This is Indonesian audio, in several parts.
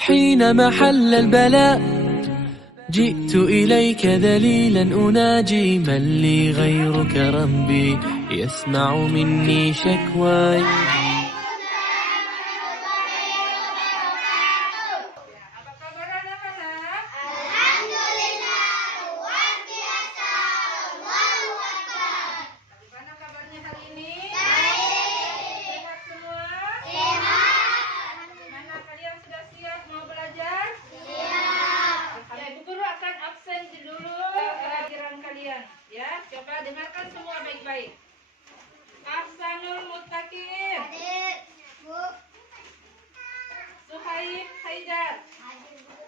حينما حل البلاء جئت إليك ذليلا أناجي، من لي غيرك ربي يسمع مني شكواي. Ya, coba dengarkan semua baik-baik. Ahsanul Muttaqin. Hadir, Bu. Suhaib Haidar. Hadir, Bu.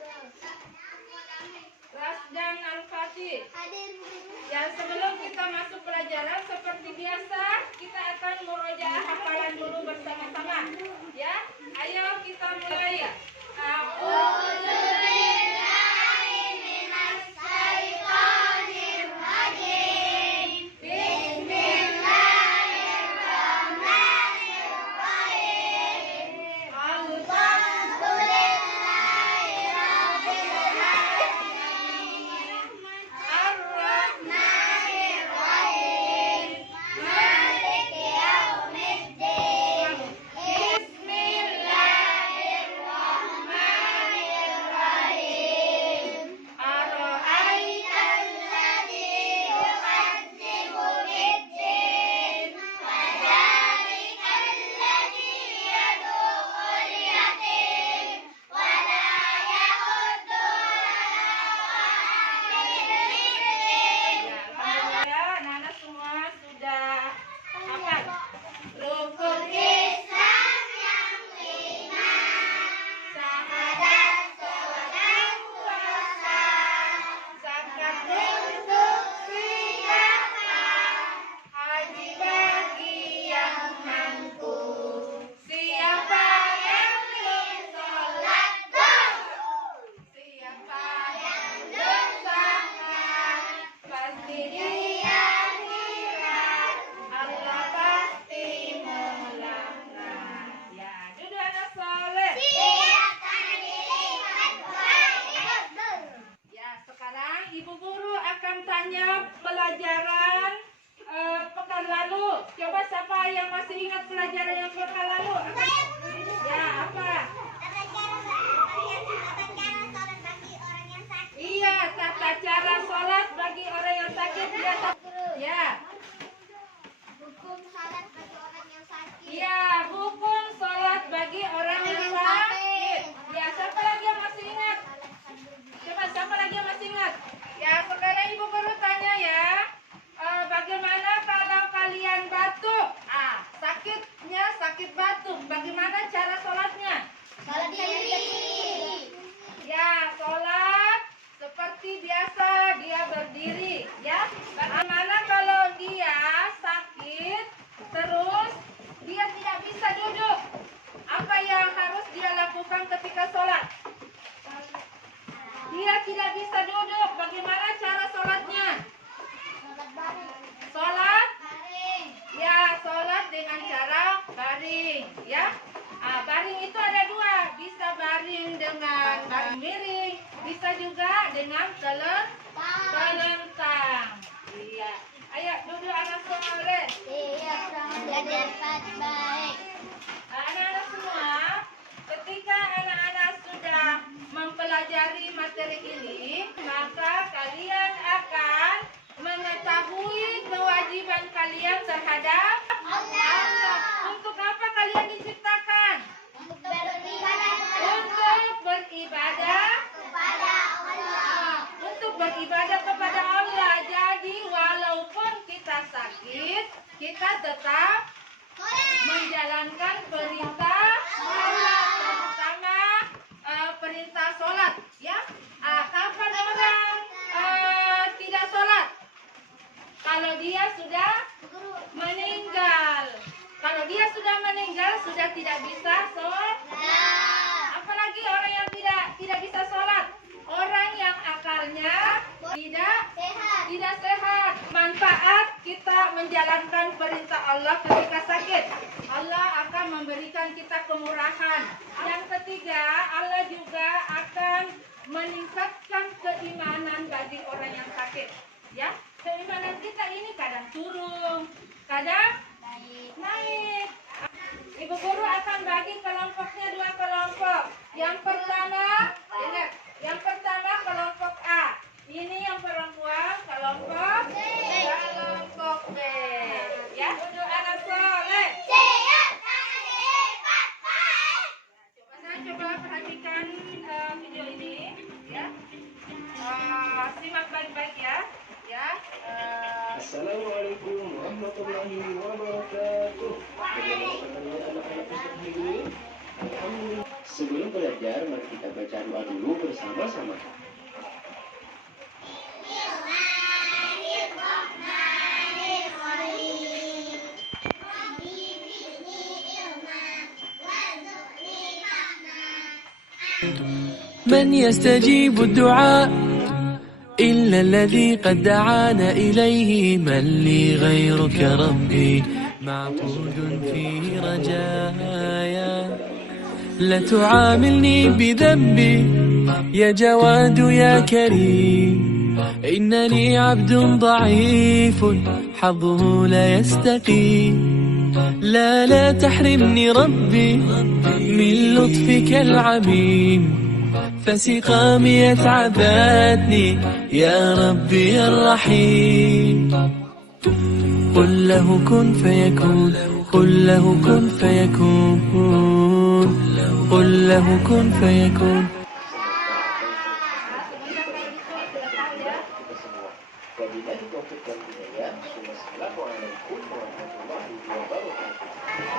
Rasdan Al-Fatih. Hadir, Bu. Ya, sebelum kita masuk pelajaran seperti biasa, kita akan murojaah hafalan dulu bersama-sama. Ya, ayo kita mulai. Ibu guru akan tanya pelajaran pekan lalu. Coba siapa yang masih ingat pelajaran yang pekan lalu? Ya, apa? Iya, tata cara sholat bagi orang yang sakit. Ya. Hukum salat bagi orang yang sakit. Iya, hukum sholat bagi orang yang sakit. Ya, siapa lagi yang masih ingat? Coba siapa lagi yang masih ingat? Ya, sekarang ibu guru tanya ya, bagaimana kalau kalian batuk? Sakitnya sakit batuk. Bagaimana cara sholatnya? Salat diri. Ya, sholat seperti biasa dia berdiri. Ya, bagaimana kalau dia sakit terus dia tidak bisa duduk? Apa yang harus dia lakukan ketika sholat? Dia tidak bisa duduk. Bagaimana cara sholatnya? Sholat? Baring. Ya, sholat dengan cara baring. Ya, baring itu ada dua. Bisa baring dengan baring miring. Bisa juga dengan telentang. Iya. Ayo duduk anak soleh. Iya, belajar baik. Anak-anak semua, ketika anak-anak sudah mempelajari materi ini, maka kalian akan mengetahui kewajiban kalian terhadap Allah. Untuk apa kalian diciptakan? Untuk beribadah Untuk beribadah kepada Allah. Untuk beribadah kepada Allah. Jadi walaupun kita sakit, kita tetap menjalankan perintah sholat, terutama perintah sholat. Ya, kapan orang tidak sholat? Kalau dia sudah meninggal. Kalau dia sudah meninggal, sudah tidak bisa sholat. Apalagi orang yang tidak bisa sholat. Orang yang akalnya tidak Sehat. menjalankan perintah Allah ketika sakit. Allah akan memberikan kita kemurahan. Yang ketiga, Allah juga akan meningkatkan keimanan bagi orang yang sakit. Ya, keimanan kita ini kadang turun, kadang naik. Ibu guru akan bagi kelompoknya 2 kelompok. Yang pertama, ingat, yang pertama kelompok A. Ini yang perempuan, kelompok B. Kelompok B. Ya, duduk anak soleh. Coba perhatikan video ini, ya. Simak baik-baik ya. Ya. Assalamualaikum warahmatullahi wabarakatuh. Sebelum belajar, mari kita baca doa dulu bersama-sama. من يستجيب الدعاء إلا الذي قد دعانا إليه من لي غيرك ربي معبود فيه رجايا لا تعاملني بذنبي يا جواد يا كريم إنني عبد ضعيف حظه لا يستقيم لا تحرمني ربي من لطفك العميم فسقامي تعبتني يا ربي الرحيم قل له كن فيكون قل له كن فيكون قل له كن فيكون.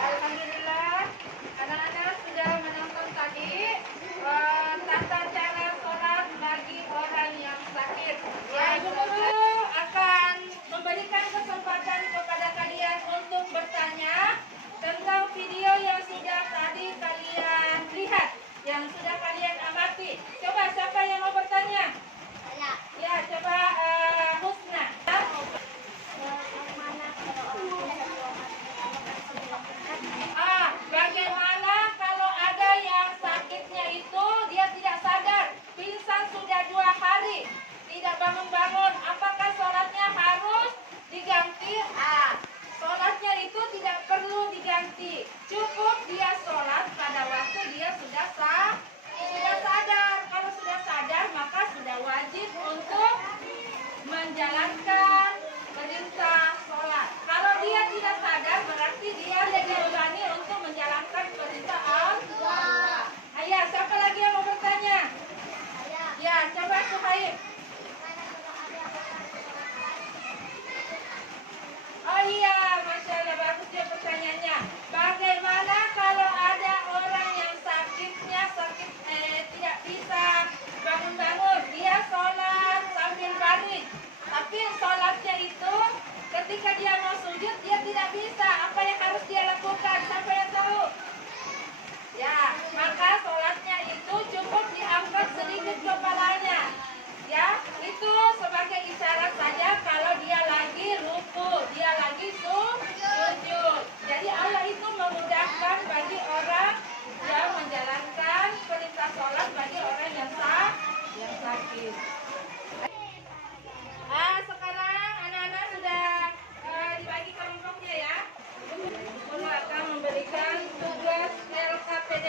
Alhamdulillah, anak-anak sudah menonton tadi tata cara sholat bagi orang yang sakit. Ya, Ibu Guru akan memberikan kesempatan kepada kalian untuk bertanya tentang video yang sudah tadi kalian lihat, yang sudah kalian amati. Coba siapa yang mau bertanya? Ya, coba Husna. Bagaimana kalau ada yang sakitnya itu dia tidak sadar, pingsan sudah 2 hari, tidak bangun-bangun, apakah sholatnya harus diganti? Sholatnya itu tidak perlu diganti, cukup dia sholat pada waktu dia sudah sadar. Kalau sudah sadar maka sudah wajib untuk menjalankan perintah sholat. Kalau dia tidak sadar berarti dia dibebani untuk menjalankan perintah Allah. Ayah, siapa lagi yang mau bertanya? Ya, coba Suhaib. Oh iya, Masya Allah, bagus dia pertanyaannya. Bagaimana kalau ada orang yang sakitnya tidak bisa bangun-bangun, dia sholat sambil baring, tapi sholatnya itu ketika dia mau sujud dia tidak bisa, apa yang harus dia lakukan? Siapa yang tahu? Ya, maka sholatnya itu cukup diangkat sedikit kepalanya. Ya, itu sebagai isyarat saja kalau dia lagi ruku, dia lagi sujud. Jadi Allah itu memudahkan bagi orang yang menjalankan perintah sholat bagi orang yang sakit. Sekarang anak-anak sudah dibagi kelompoknya ya. Guru akan memberikan tugas LKPD.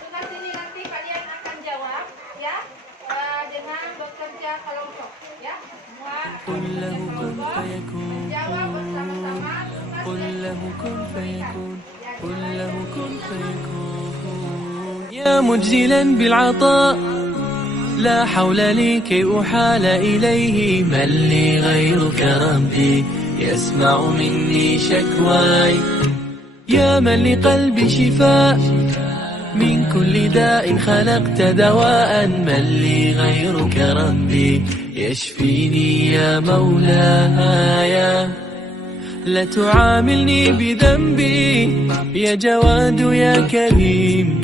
Tugas ini nanti kalian akan jawab ya dengan bekerja kelompok ya. Semua قل له كن فيكون jawab bersama-sama. قل له كن فيكون قل له كن فيكون يا مجزلا بالعطاء لا حول لي كي أحال إليه من لي غيرك ربي يسمع مني شكواي يا من لقلبي شفاء من كل داء خلقت دواء من لي غيرك ربي يشفيني يا مولاي لا تعاملني بذنبي يا جواد يا كريم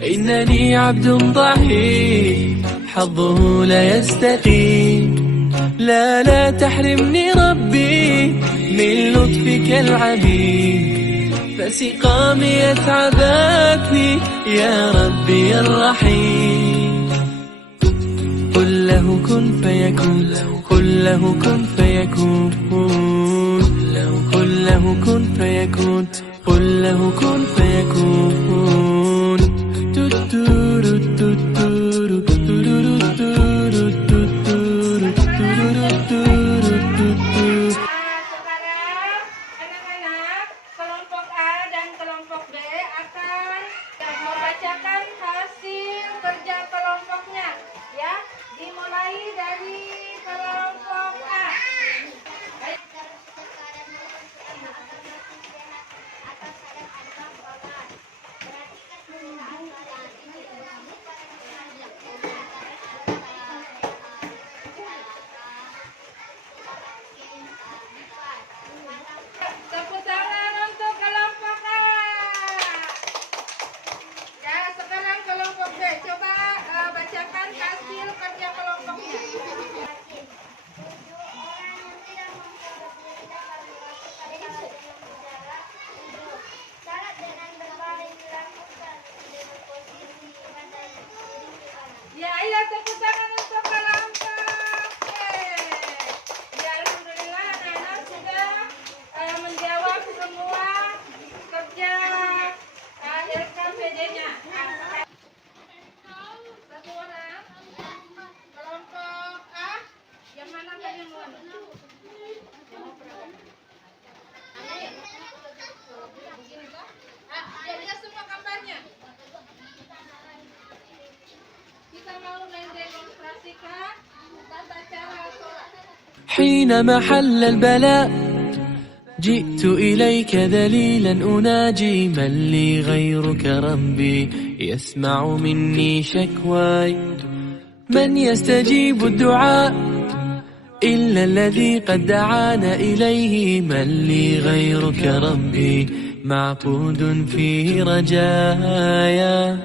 إنني عبد ضعيف حظه لا يستقيم لا لا تحرمني ربي من لطفك العميم، فسقامي يتعبتني يا ربي الرحيم. قل له كن فيكون، قل له كن فيكون، قل له كن فيكون، قل له كن فيكون. تتورو تتورو تتورو تتورو تتورو تتورو تتورو. Sekarang anak-anak kelompok A dan kelompok B akan membacakan hasil kerja kelompoknya, ya. Dimulai dari kelompok A. Tepuk tangan untuk kelompok A. Ya, sekarang kelompok B. Coba bacakan hasil kerja kelompoknya. Syarat dengan berbaring dilakukan dengan posisi badan diri kanan. Ya, iya, tepuk tangan untuk kelompok. Ya, alhamdulillah anak-anak sudah menjawab semua kerja LKPD-nya. Satu orang. Kelompok A. Yang mana tadi mau? Begini toh? Ya, lihat semua gambarnya. Kita mau mendemonstrasikan tata cara sholat. حينما حل البلاء جئت إليك ذليلا أناجي، من لي غيرك ربي يسمع مني شكواي، من يستجيب الدعاء إلا الذي قد دعانا إليه، من لي غيرك ربي معبود فيه رجايا،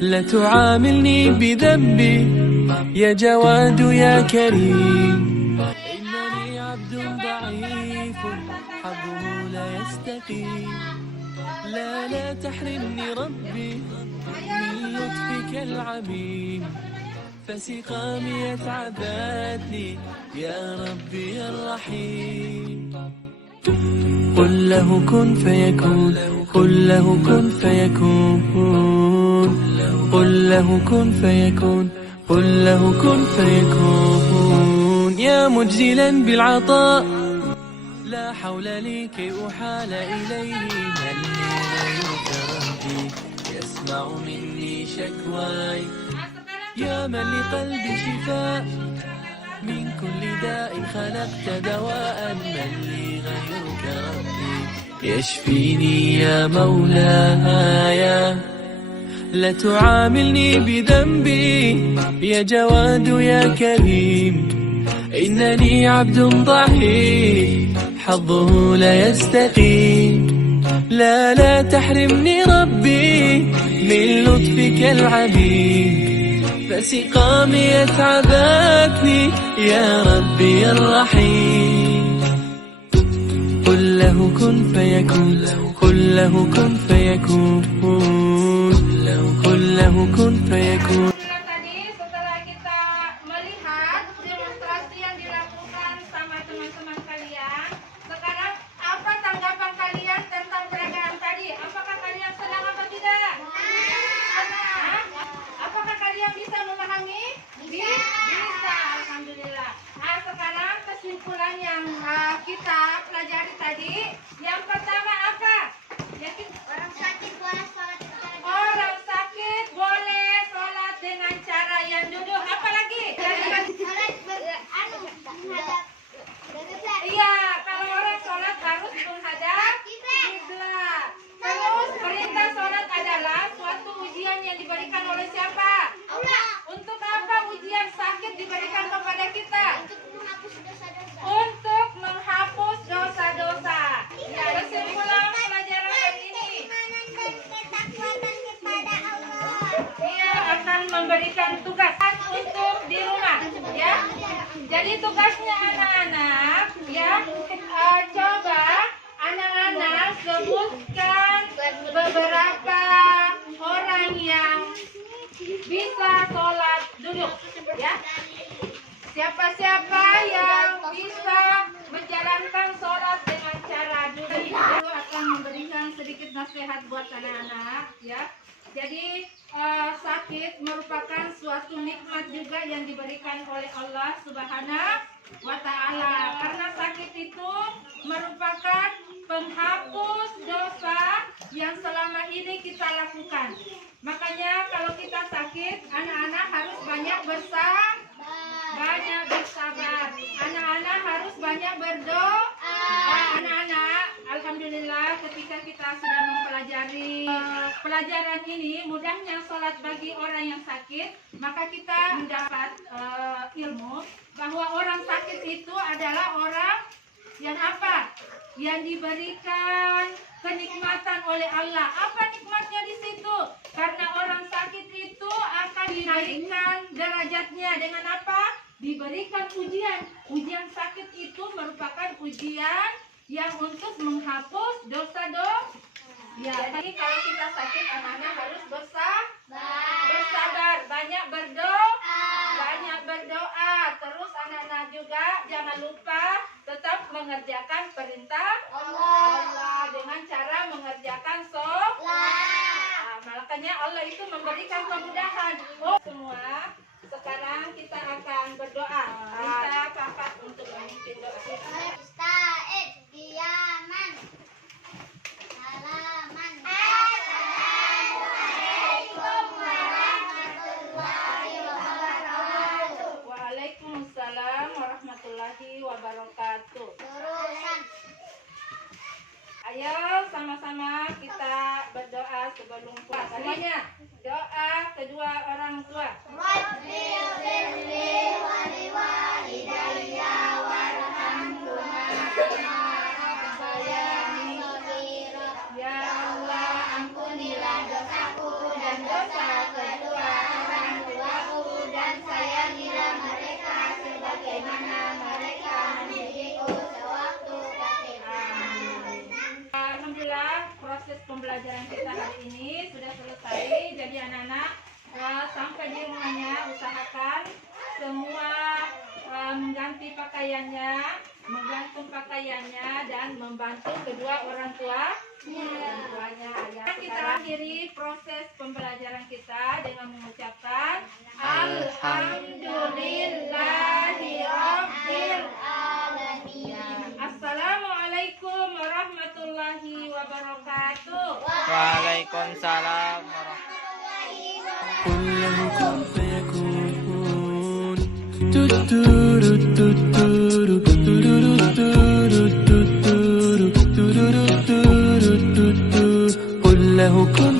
لا تعاملني بذنبي يا جواد يا كريم، إنني عبد ضعيف حظه لا يستقيم، لا لا تحرمني ربي من لطفك العميم، فسقامي يتعبتني يا ربي الرحيم. قل له كن فيكون، قل له كن فيكون، قل له كن فيكون، قل له كن فيكون. يا مجزلا بالعطاء لا حول لي كي أحال إليه، من لي غيرك ربي يسمع مني شكواي، يا من لقلبي شفاء من كل داء خلقت دواء، من لي غيرك ربي يشفيني يا مولاي، لا تعاملني بذنبي يا جواد يا كريم، إنني عبد ضعيف حظه لا يستقيم، لا لا تحرمني ربي من لطفك العميم، فسقامي يتعبتني يا ربي الرحيم. قل له كن فيكون، قل له كن فيكون، قل له كن فيكون. Tadi setelah kita melihat demonstrasi yang dilakukan sama teman-teman kalian, sekarang apa tanggapan kalian tentang peragaan tadi? Apakah kalian senang atau tidak? Senang. Apakah kalian bisa memahami? Bisa. Alhamdulillah. Nah, sekarang kesimpulan yang kita pelajari tadi, yang pertama apa? Orang sakit boleh sholat secara Orang sakit boleh sholat dengan cara yang duduk. Apa lagi? sholat menghadap kiblat. Iya, kalau orang sholat harus menghadap kiblat. Terus perintah sholat adalah suatu ujian yang diberikan oleh siapa? Allah Untuk apa ujian sakit diberikan kepada kita? untuk menghapus dosa-dosa. Untuk menghapus dosa-dosa. Ya, kesimpulan pelajaran hari ini. Keimanan dan ketakwaan kepada Allah. Dia akan memberikan tugas untuk di rumah, ya. Jadi tugasnya anak-anak ya, coba anak-anak sebutkan beberapa orang yang bisa sholat duduk ya. Siapa-siapa yang bisa menjalankan sholat dengan cara duduk. Aku akan memberikan sedikit nasihat buat anak-anak ya. Jadi sakit merupakan suatu nikmat juga yang diberikan oleh Allah Subhanahu wa Ta'ala. Karena sakit itu merupakan penghapus dosa yang selama ini kita lakukan. Makanya kalau kita sakit, anak-anak harus banyak bersabar. Anak-anak harus banyak berdoa. Anak-anak, alhamdulillah ketika kita sudah mempelajari pelajaran ini, mudahnya sholat bagi orang yang sakit, maka kita mendapat ilmu bahwa orang sakit itu adalah orang yang apa? Yang diberikan kenikmatan oleh Allah. Apa nikmatnya di situ? Karena orang sakit itu akan dinaikkan derajatnya dengan apa? Diberikan ujian. Ujian sakit itu merupakan ujian yang untuk menghapus dosa-dosa. Ya, jadi kalau kita sakit, anak-anak harus bersabar, banyak berdoa. Terus anak-anak juga jangan lupa tetap mengerjakan perintah Allah dengan cara mengerjakan sholat. Nah, makanya Allah itu memberikan kemudahan. Oh, semua sekarang kita akan berdoa. Kita kakak untuk memimpin doa kita. Musta'id Kiaman Halaman. Assalamualaikum warahmatullahi wabarakatuh. Waalaikumsalam warahmatullahi wabarakatuh. Terusan. Ayo sama-sama kita berdoa sebelum puasa. Semuanya doa kedua orang tua. Rabbighfirli wa liwalidayya warhamhuma kama rabbayani shaghira. Ya Allah, Ampunilah dosaku dan dosa kedua orang tuaku, dan sayangilah mereka sebagaimana mereka mendidikku sewaktu kecil. Amin. alhamdulillah proses pembelajaran kita hari ini sudah selesai. Jadi anak-anak sampai di rumahnya usahakan semua mengganti pakaiannya, menggantung pakaiannya, dan membantu kedua orang tuanya. Ya. Kita akhiri proses pembelajaran kita dengan mengucapkan Alhamdulillahirabbil alamin. Assalamualaikum warahmatullahi wabarakatuh. Waalaikumsalam warahmatullahi قل له كن فيكون تدورو تدورو تدورو تدورو تدورو تدورو تدورو قل له كن